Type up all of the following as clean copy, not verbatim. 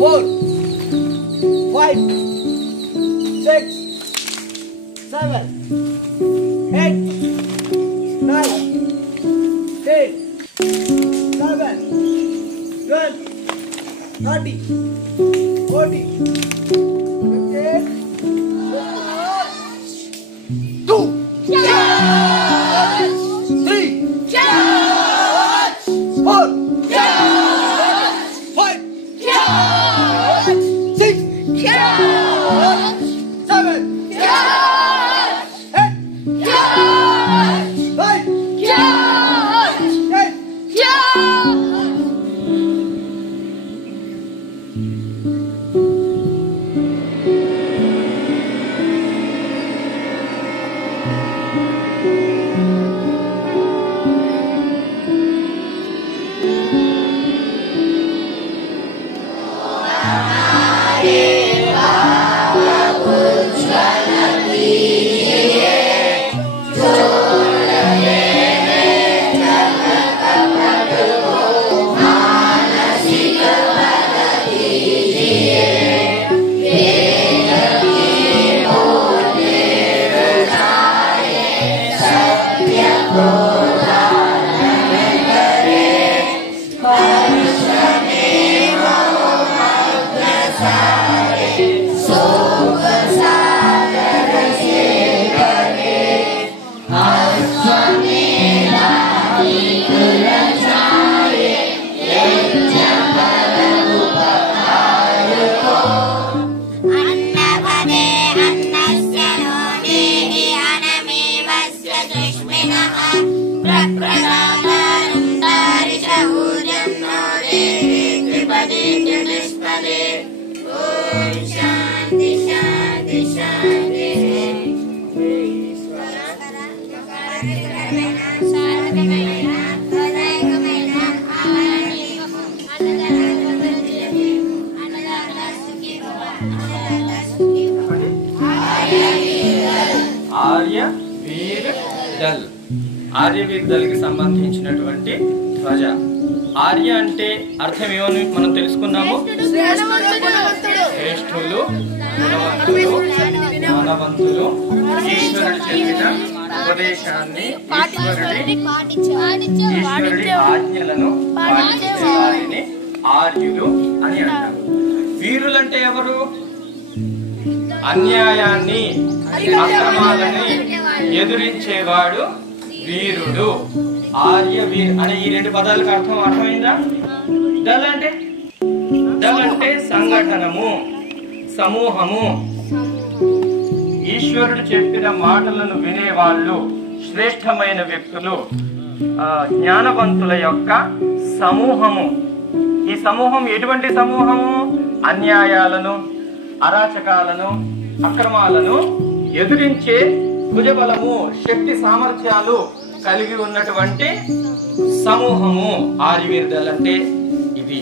4, 5, 6, 7, 8, 9, 10, 11, 12, 13, 14, 15, 2, 3, 4, 5, 6, 7, 8, 9, 10. ఆర్యవీర్ దళకి సంబంధించినటువంటి ధ్వజ. ఆర్య అంటే అర్థం ఏమని మనం తెలుసుకున్నాము. శ్రేష్ఠులు, గుణవంతులు, జ్ఞానవంతులు, ఈశ్వరుడు చెప్పిన ఉపదేశాన్ని, ఈశ్వరుడి ఆజ్ఞలను పాటించే వారిని ఆర్యులు అని అంటారు. వీరులంటే ఎవరు? అన్యాయాన్ని, అక్రమాలని ఎదురించేవాడు వీరుడు. ఆర్య వీర్ అనే ఈ రెండు పదాలకు అర్థమైందా? దళ అంటే సంఘటనము, సమూహము. ఈశ్వరుడు చెప్పిన మాటలను వినేవాళ్ళు శ్రేష్టమైన వ్యక్తులు, జ్ఞానవంతుల యొక్క సమూహము. ఈ సమూహం ఎటువంటి సమూహము? అన్యాయాలను, అరాచకాలను, అక్రమాలను ఎదురించే భుజబలము, శక్తి సామర్థ్యాలు కలిగి ఉన్నటువంటి సమూహము ఆర్యవీర్ దళ్ అంటే ఇది.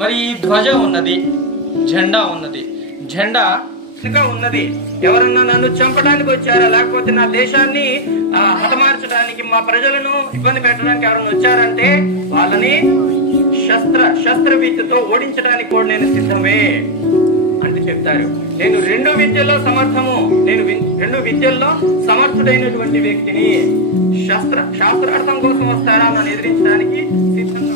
మరి ఈ ధ్వజ ఉన్నది, జెండా ఉన్నది. జెండా ఉన్నది. ఎవరన్నా నన్ను చంపడానికి వచ్చారా, లేకపోతే నా దేశాన్ని హతమార్చడానికి, మా ప్రజలను ఇబ్బంది పెట్టడానికి ఎవరైనా వచ్చారంటే వాళ్ళని శస్త్రవిద్యతో ఓడించడానికి కూడా నేను సిద్ధమే అంటే చెప్తారు. నేను రెండు విద్యల్లో సమర్థుడైనటువంటి వ్యక్తిని. శాస్త్రార్థం కోసం వస్తారా నన్ను ఎదిరించడానికి సిద్ధంగా.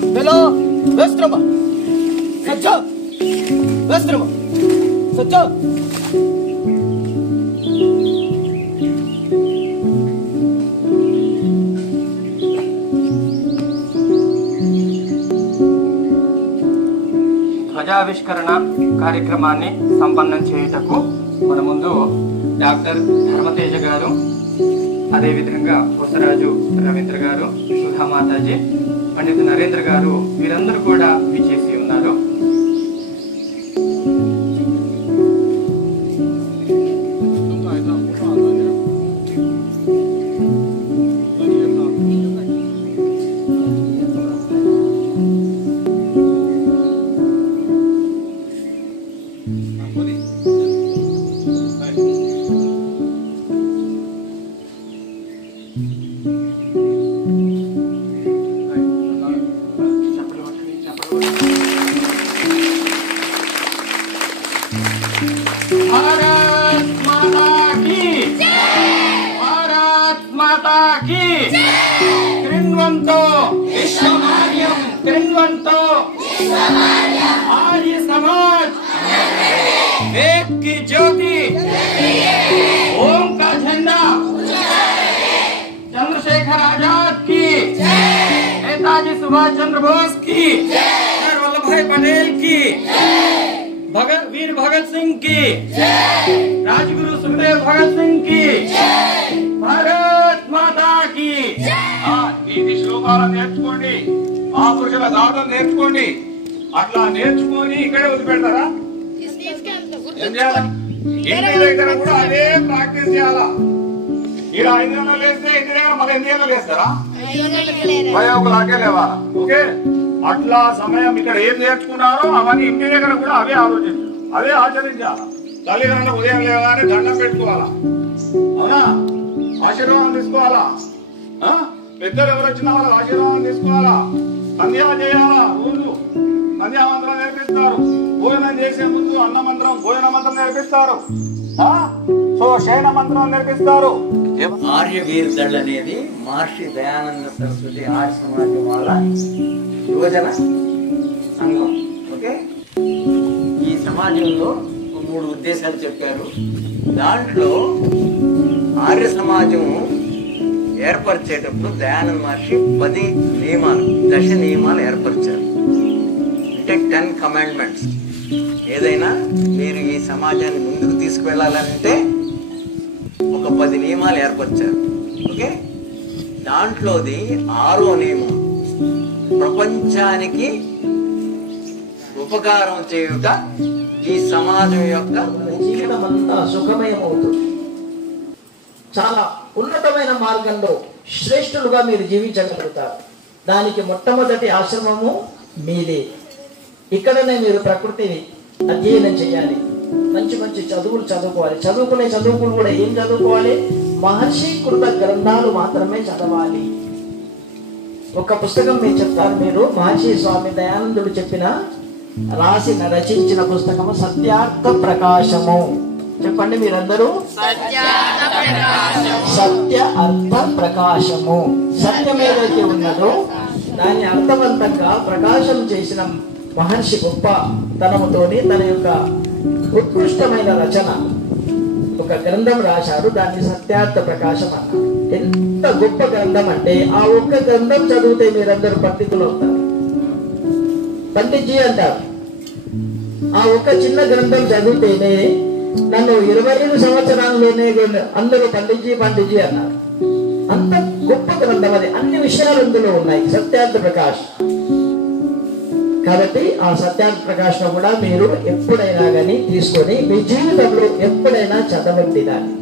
ధ్వజావిష్కరణ కార్యక్రమాన్ని సంపన్నం చేయుటకు మన ముందు డాక్టర్ ధర్మతేజ గారు, అదేవిధంగా కొసరాజు రవీంద్ర గారు, సుధామాతాజీ, పండిత నరేంద్ర గారు, వీరందరూ కూడా విచ్చేసి ఉన్నారు. कृण्वन्तो विश्वमान्यं कृण्वन्तो आर्य समाज वेद की ज्योति ओम का झंडा चंद्रशेखर आजाद की नेताजी सुभाष चंद्र बोस की सरदार वल्लभ भाई पटेल की वीर भगत सिंह की राजगुरु सुखदेव भगत सिंह की भारत माता की నీతి శ్లోకాలను నేర్చుకోండి మహాపురుషుల గాథను నేర్చుకోండి అట్లా నేర్చుకొని ఇక్కడే వదిలిపెడతారా ఏం చేయాలి ఇంటి దగ్గర కూడా అదే ప్రాక్టీస్ చేయాలా మీరు 5 గంటలు లేస్తే ఇంటి దగ్గర మళ్ళీ 8 గంటలు లేస్తారా ఒకలాగే లేవాలా ఓకే అట్లా సమయం ఇక్కడ ఏం నేర్చుకున్నారో అవన్నీ ఇంటి దగ్గర కూడా అవే ఆలోచించాలి అవే ఆచరించాలా తల్లిదండ్రులు ఉదయం లేవగానే దండం పెట్టుకోవాలా అవునా ఆశీర్వాదం తీసుకోవాలా పెద్దలు ఎవరు వచ్చినా వాళ్ళ ఆశీర్వాదం తీసుకోవాలా సంధ్యా చేయాలా రోజు సంధ్యా మంత్రం నేర్పిస్తారు భోజనం చేసే ముందు అన్న మంత్రం భోజన మంత్రం నేర్పిస్తారు సో శయన మంత్రం నేర్పిస్తారు ఆర్యవీర్ దళ్ అనేది మహర్షి దయానంద సరస్వతి ఆర్య సమాజం వాళ్ళ యువజన సంఘం ఓకే ఈ సమాజంలో 3 ఉద్దేశాలు చెప్పారు దాంట్లో ఆర్య సమాజం ఏర్పరిచేటప్పుడు దయానంద మహర్షి 10 నియమాలు దశ నియమాలు ఏర్పరిచారు అంటే 10 కమాండ్మెంట్స్ ఏదైనా మీరు ఈ సమాజాన్ని ముందుకు తీసుకువెళ్ళాలంటే ఒక 10 నియమాలు ఏర్పరిచారు ఓకే దాంట్లోది 6వ నియమం ప్రపంచానికి ఉపకారం చేయుట ఈ సమాజం యొక్క జీవితం అంతా సుఖమయమవుతుంది చాలా ఉన్నతమైన మార్గంలో శ్రేష్ఠులుగా మీరు జీవించగలుగుతారు దానికి మొట్టమొదటి ఆశ్రమము మీదే ఇక్కడనే మీరు ప్రకృతిని అధ్యయనం చేయాలి మంచి మంచి చదువులు చదువుకోవాలి చదువుకులు కూడా ఏం చదువుకోవాలి మహర్షి కృత గ్రంథాలు మాత్రమే చదవాలి ఒక పుస్తకం నేను చెప్తాను మీరు మహర్షి స్వామి దయానందుడు రచించిన పుస్తకము సత్యార్థ ప్రకాశము చెప్పండి మీరందరూ సత్య అర్థ ప్రకాశము సత్యం ఏదైతే ఉన్నదో దాన్ని అర్థవంతంగా ప్రకాశం చేసిన మహర్షి గొప్ప తనముతోని తన యొక్క ఉత్కృష్టమైన రచన ఒక గ్రంథం రాశారు దాన్ని సత్యార్థ ప్రకాశం అన్నారు ఎంత గొప్ప గ్రంథం అంటే ఆ ఒక్క గ్రంథం చదివితే మీరందరూ పండితులు అవుతారు పండిట్జీ అంటారు ఆ ఒక్క చిన్న గ్రంథం చదివితేనే నన్ను 25 సంవత్సరాల్లోనే అందరూ పండిట్జీ అన్నారు అంత గొప్ప గ్రంథం అది అన్ని విషయాలు అందులో ఉన్నాయి సత్యార్థ ప్రకాశ్ కాబట్టి ఆ సత్యార్థ ప్రకాశ్ కూడా మీరు ఎప్పుడైనా కానీ తీసుకొని మీ జీవితంలో ఎప్పుడైనా చదవండి దాన్ని